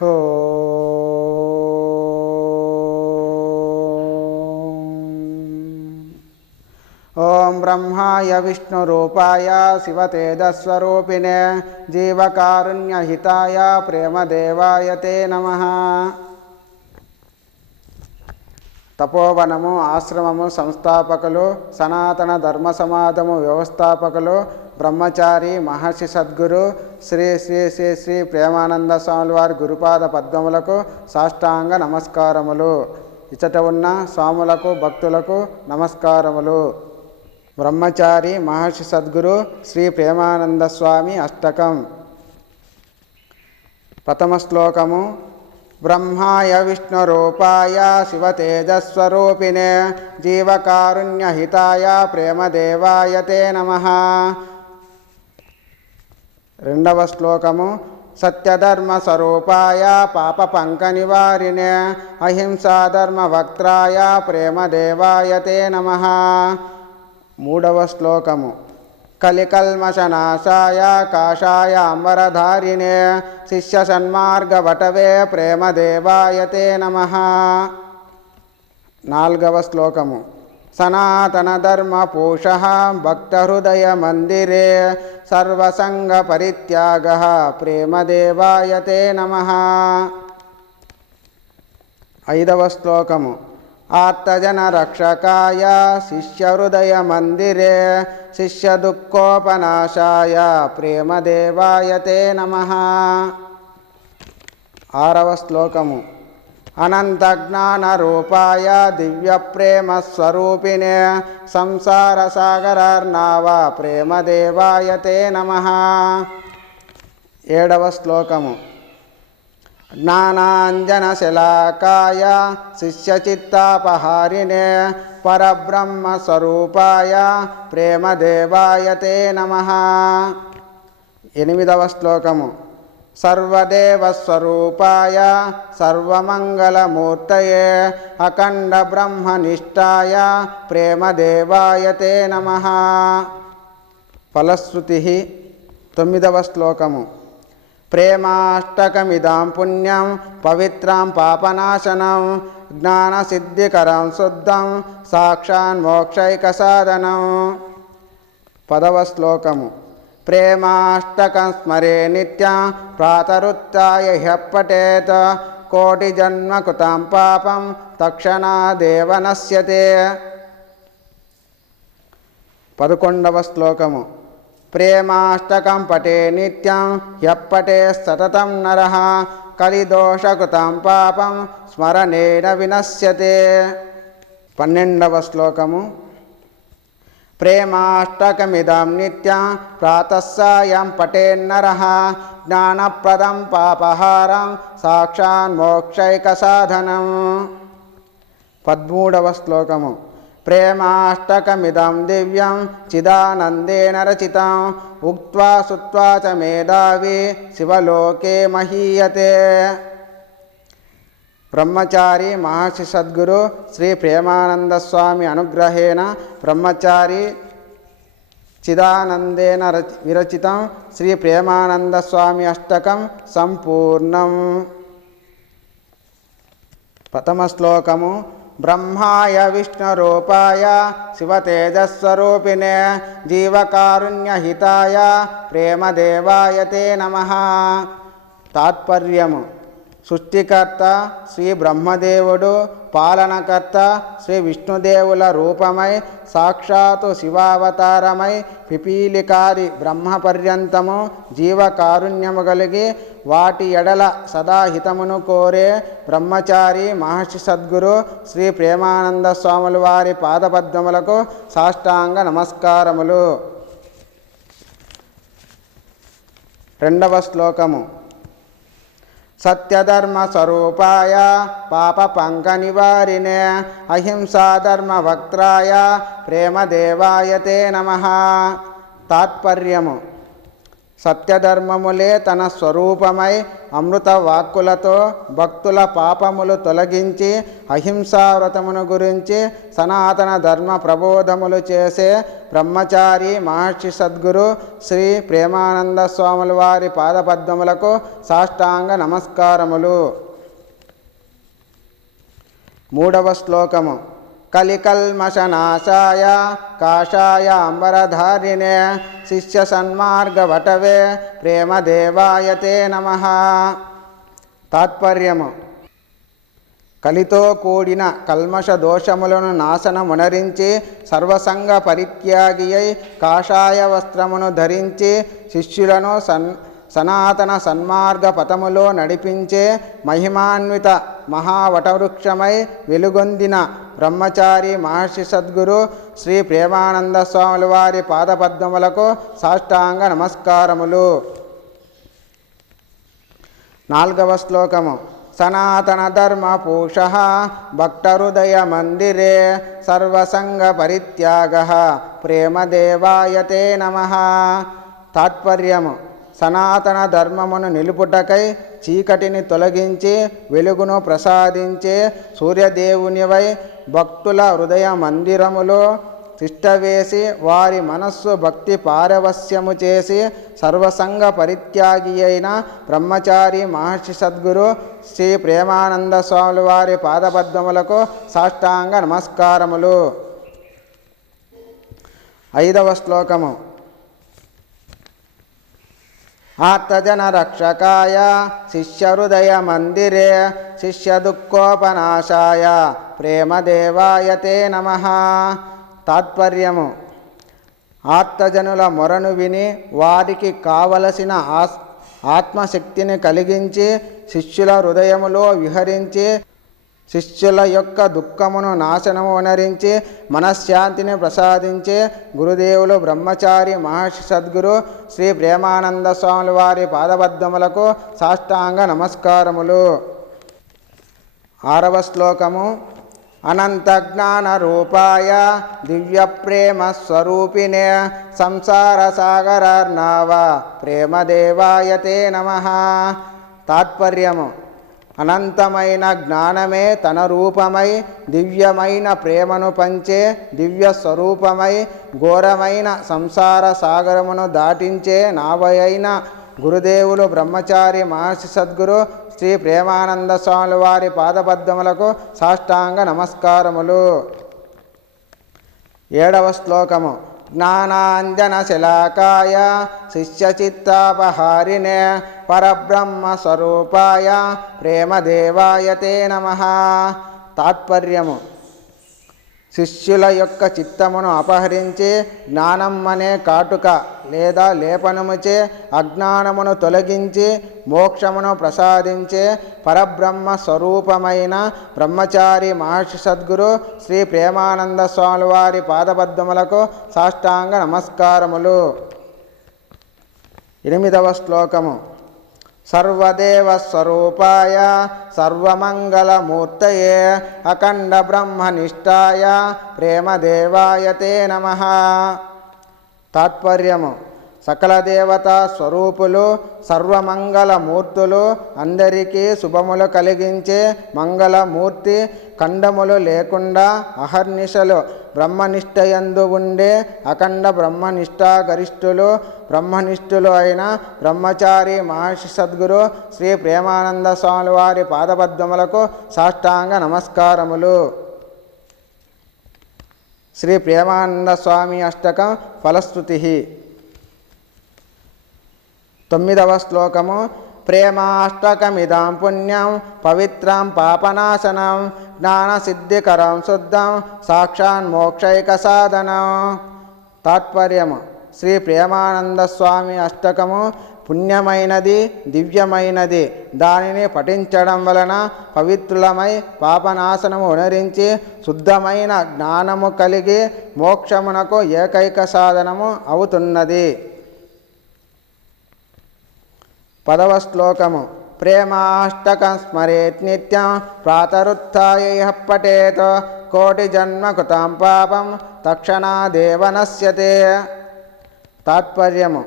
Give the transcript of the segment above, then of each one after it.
ఓం బ్రహ్మాయ విష్ణు విష్ణురూపాయ శివతేజస్వరూపిణే జీవకారుణ్యహితాయ ప్రేమదేవాయ తే నమ తపోవనము ఆశ్రమము సంస్థాపకులు సనాతన ధర్మ సమాజము వ్యవస్థాపకులు బ్రహ్మచారి మహర్షి సద్గురు శ్రీ శ్రీ శ్రీ శ్రీ ప్రేమానంద స్వాముల వారి గురుపాద పద్మములకు సాష్టాంగ నమస్కారములు. ఇచట ఉన్న స్వాములకు భక్తులకు నమస్కారములు. బ్రహ్మచారి మహర్షి సద్గురు శ్రీ ప్రేమానంద స్వామి అష్టకం. ప్రథమ శ్లోకము బ్రహ్మాయ విష్ణురూపాయ శివతేజస్వరూపిణే జీవకారుణ్యహితాయ ప్రేమదేవాయ తే నమ. రెండవ శ్లోకము సత్యధర్మ స్వరూపాయ పాప పంక నివారిణే అహింసాధర్మ వక్త్రాయ ప్రేమదేవాయ తే నమ. మూడవ శ్లోకము కలికల్మషనాశాయ కాషాయ అంబరధారిణే శిష్య సన్మార్గవటవే ప్రేమదేవాయ తే నమ. నాల్గవ శ్లోకము సనాతన ధర్మ పూష భక్తహృదయ మందిరే సర్వసంగ పరిత్యాగ ప్రేమదేవాయ తే నమ. ఐదవ శ్లోకము. ఆర్తజన రక్షకాయ శిష్యహృదయ మందిరే శిష్య దుఃఖోపనాశాయ ప్రేమదేవాయ తే నమ ఆరవ శ్లోకము. అనంత జ్ఞాన రూపాయ దివ్య ప్రేమ స్వరూపిణే సంసార సాగరార్ణావ ప్రేమదేవాయ సర్వదేవస్వరూపాయ సర్వమంగళమూర్తయే అఖండ బ్రహ్మనిష్టాయ ప్రేమదేవాయ తే నమ. ఫలశ్రుతి తొమ్మిదవ శ్లోకము. ప్రేమాష్టకమిదాం పుణ్యం పవిత్రాం పాపనాశనం జ్ఞానసిద్ధికరం శుద్ధం సాక్షాన్ మోక్షైక సాధనం. పదవ శ్లోకము. ప్రేమాష్టకం స్మరే నిత్యం ప్రాతరుత్య హ్యప్పటేత్ కోటి జన్మ కృతం పాపం తక్షణాదేవ నశ్యతే పదకొండవ శ్లోకము. ప్రేమాష్టకం పటే నిత్యం హ్యప్పటే సతతం నర. కలిదోషకృతం పాపం స్మరణేన వినశ్యతే. పన్నెండవ శ్లోకము. ప్రేమాష్టకమిదం నిత్యం ప్రాతస్సాయం పటేన్నర జ్ఞానప్రదం పాపహారం సాక్షాన్ మోక్షైక సాధనం పద్మూడవ శ్లోకము. ప్రేమాష్టకమిదం దివ్యం చిదానందేన రచితం ఉక్వా సుత్వా చ మేధావి శివలోకే మహీయతే. బ్రహ్మచారి మహర్షి సద్గురు శ్రీ ప్రేమానంద స్వామి అనుగ్రహేణ బ్రహ్మచారి చిదానందేన విరచితం శ్రీ ప్రేమానంద స్వామి అష్టకం సంపూర్ణం. ప్రథమ శ్లోకము బ్రహ్మాయ విష్ణురూపాయ శివతేజస్వరూపిణే జీవకారుణ్యహితాయ ప్రేమదేవాయ తే నమ. తాత్పర్యము సృష్టికర్త శ్రీ బ్రహ్మదేవుడు పాలనకర్త శ్రీ విష్ణుదేవుల రూపమై సాక్షాత్తు శివావతారమై పిపీలికారి బ్రహ్మపర్యంతము జీవకారుణ్యము కలిగి వాటి ఎడల సదాహితమును కోరే బ్రహ్మచారి మహర్షి సద్గురు శ్రీ ప్రేమానంద స్వాముల వారి పాదపద్మములకు సాష్టాంగ నమస్కారములు. రెండవ శ్లోకము. సత్యధర్మ స్వరూపాయ పాప పంక నివారిణే అహింసాధర్మ వక్త్రాయ ప్రేమదేవాయ తే నమ. తాత్పర్యము. సత్యధర్మములే తన స్వరూపమై అమృత వాక్కులతో భక్తుల పాపములు తొలగించి అహింసావ్రతమును గురించి సనాతన ధర్మ ప్రబోధములు చేసే బ్రహ్మచారి మహర్షి సద్గురు శ్రీ ప్రేమానంద స్వాముల వారి పాదపద్మములకు సాష్టాంగ నమస్కారములు. మూడవ శ్లోకము. కలికల్మషనాశాయ కాషాయాంబరధారిణే శిష్యసన్మార్గవటవే ప్రేమదేవాయతే నమ తాత్పర్యము కలితో కూడిన కల్మష దోషములను నాశనమునరించి సర్వసంగ పరిత్యాగి అయి కాషాయ వస్త్రమును ధరించి శిష్యులను సన్ సనాతన సన్మార్గ పథములో నడిపించే మహిమాన్విత మహావటవృక్షమై వెలుగొందిన బ్రహ్మచారి మహర్షి సద్గురు శ్రీ ప్రేమానంద స్వాముల వారి పాదపద్మములకు సాష్టాంగ నమస్కారములు. నాల్గవ శ్లోకము. సనాతన ధర్మ పూష భక్తహృదయ మందిరే సర్వసంగ పరిత్యాగ ప్రేమదేవాయతే నమ. తాత్పర్యము. సనాతన ధర్మమును నిలుపుటకై చీకటిని తొలగించి వెలుగును ప్రసాదించే సూర్యదేవునివై భక్తుల హృదయ మందిరములో తిష్టవేసి వారి మనస్సు భక్తి పారవస్యము చేసి సర్వసంగ పరిత్యాగి అయిన బ్రహ్మచారి మహర్షి సద్గురు శ్రీ ప్రేమానంద స్వాములు వారి పాదపద్మములకు సాష్టాంగ నమస్కారములు. ఐదవ శ్లోకము. ఆర్తజన రక్షకాయ శిష్య హృదయ మందిరే శిష్య ప్రేమదేవాయతే నమ తాత్పర్యము ఆర్తజనుల మొరను విని వారికి కావలసిన ఆస్ ఆత్మశక్తిని కలిగించి శిష్యుల హృదయములో విహరించి శిష్యుల యొక్క దుఃఖమును నాశనము వనరించి మనశ్శాంతిని ప్రసాదించే గురుదేవులు బ్రహ్మచారి మహర్షి సద్గురు శ్రీ ప్రేమానంద స్వాముల వారి పాదబద్ధములకు సాష్టాంగ నమస్కారములు. ఆరవ శ్లోకము. అనంత జ్ఞాన రూపాయ దివ్య ప్రేమ స్వరూపిణే సంసార సాగరార్ణావ ప్రేమదేవాయతే నమ. తాత్పర్యము. అనంతమైన జ్ఞానమే తన రూపమై దివ్యమైన ప్రేమను పంచే దివ్య స్వరూపమై ఘోరమైన సంసార సాగరమును దాటించే నావయైన గురుదేవులు బ్రహ్మచారి మహర్షి సద్గురు శ్రీ ప్రేమానంద స్వామి వారి పాదపద్మములకు సాష్టాంగ నమస్కారములు. ఏడవ శ్లోకము. జ్ఞానాంజన శలాకాయ శిష్యచిత్తాపహారిణే పరబ్రహ్మ స్వరూపాయ ప్రేమదేవాయతే నమ తాత్పర్యము శిష్యుల యొక్క చిత్తమును అపహరించి జ్ఞానం అనే కాటుక లేదా లేపనముచే అజ్ఞానమును తొలగించి మోక్షమును ప్రసాదించే పరబ్రహ్మ స్వరూపమైన బ్రహ్మచారి మహర్షి సద్గురు శ్రీ ప్రేమానంద స్వామి వారి పాదపద్మములకు సాష్టాంగ నమస్కారములు. ఎనిమిదవ శ్లోకము. సర్వదేవస్వరూపాయ సర్వమంగళమూర్తయే అఖండ బ్రహ్మనిష్టాయ ప్రేమదేవాయ తే నమ. తాత్పర్యము. సకల దేవతా స్వరూపులు సర్వమంగళమూర్తులు అందరికీ శుభములు కలిగించే మంగళమూర్తి ఖండములు లేకుండా అహర్నిశలు బ్రహ్మనిష్టయందు ఉండే అఖండ బ్రహ్మనిష్టాగరిష్ఠులు బ్రహ్మనిష్ఠులు అయిన బ్రహ్మచారి మహర్షి సద్గురు శ్రీ ప్రేమానంద స్వామి వారి పాదపద్మములకు సాష్టాంగ నమస్కారములు. శ్రీ ప్రేమానంద స్వామి అష్టకం ఫలశ్రుతి. తొమ్మిదవ శ్లోకము. ప్రేమాష్టకమిదాం పుణ్యం పవిత్రం పాపనాశనం జ్ఞానసిద్ధికరం శుద్ధం సాక్షాన్ మోక్షైక సాధనం. తాత్పర్యము. శ్రీ ప్రేమానంద స్వామి అష్టకము పుణ్యమైనది దివ్యమైనది. దానిని పఠించడం వలన పవిత్రులమై పాపనాశనము ఉనరించి శుద్ధమైన జ్ఞానము కలిగి మోక్షమునకు ఏకైక సాధనము అవుతున్నది. పదవ శ్లోకము. ప్రేమాష్టకం స్మరేత్ నిత్యం ప్రాతరుత్య పఠేత్ కోటి జన్మ కృతం పాపం తక్షణాదేవ నశ్యతే తాత్పర్యము.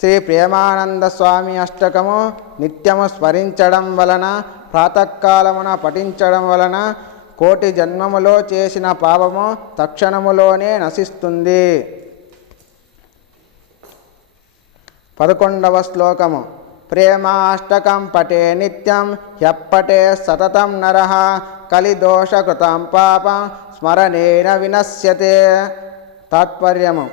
శ్రీ ప్రేమానంద స్వామి అష్టకము నిత్యము స్మరించడం వలన ప్రాతకాలమున పఠించడం వలన కోటి జన్మములో చేసిన పాపము తక్షణములోనే నశిస్తుంది. పదకొండవ శ్లోకము. ప్రేమాష్టకం పటే నిత్యం హ్యప్పటే సతతం నర కలిదోషకృతం పాపం స్మరణేన వినశ్యతే. తాత్పర్యము.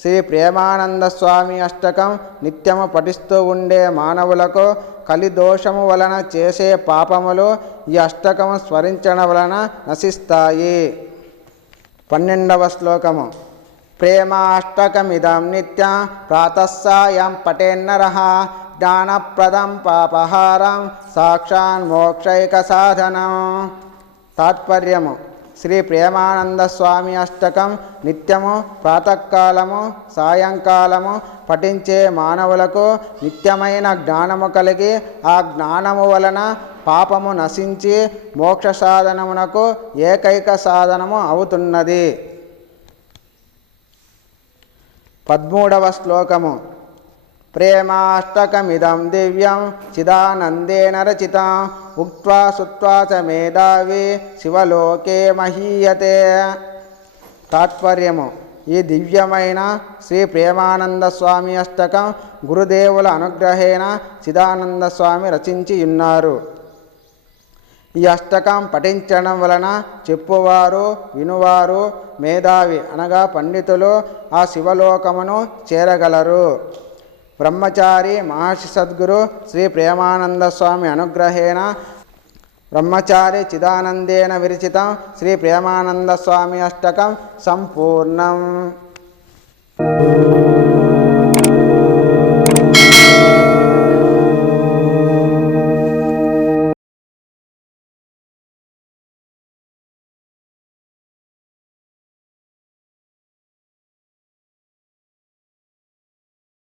శ్రీ ప్రేమానంద స్వామి అష్టకం నిత్యము పఠిస్తూ ఉండే మానవులకు కలిదోషము వలన చేసే పాపములు ఈ అష్టకము స్మరించడం వలన నశిస్తాయి. పన్నెండవ శ్లోకము. ప్రేమాష్టకమిదం నిత్యం ప్రాతస్సాయం పటేన్నర జ్ఞానప్రదం పాపహారం సాక్షాన్ మోక్షైక సాధనం తాత్పర్యము శ్రీ ప్రేమానంద స్వామి అష్టకం నిత్యము ప్రాతకాలము సాయంకాలము పఠించే మానవులకు నిత్యమైన జ్ఞానము కలిగి ఆ జ్ఞానము వలన పాపము నశించి మోక్ష సాధనమునకు ఏకైక సాధనము అవుతున్నది. పద్మూడవ శ్లోకము ప్రేమాష్టకమిదం దివ్యం చిదానందేన రచితం. ఉక్వా సుత్వా చ మేధావి. శివలోకే మహీయతే. తాత్పర్యము. ఈ దివ్యమైన శ్రీ ప్రేమానంద స్వామి అష్టకం గురుదేవుల అనుగ్రహేణ చిదానంద స్వామి రచించి ఉన్నారు ఈ అష్టకం పఠించడం వలన చెప్పువారు వినువారు మేధావి అనగా పండితులు ఆ శివలోకమును చేరగలరు. బ్రహ్మచారి మహర్షి సద్గురు శ్రీ ప్రేమానంద స్వామి అనుగ్రహేణ బ్రహ్మచారి చిదానందేన విరచితం శ్రీ ప్రేమానంద స్వామి అష్టకం సంపూర్ణం.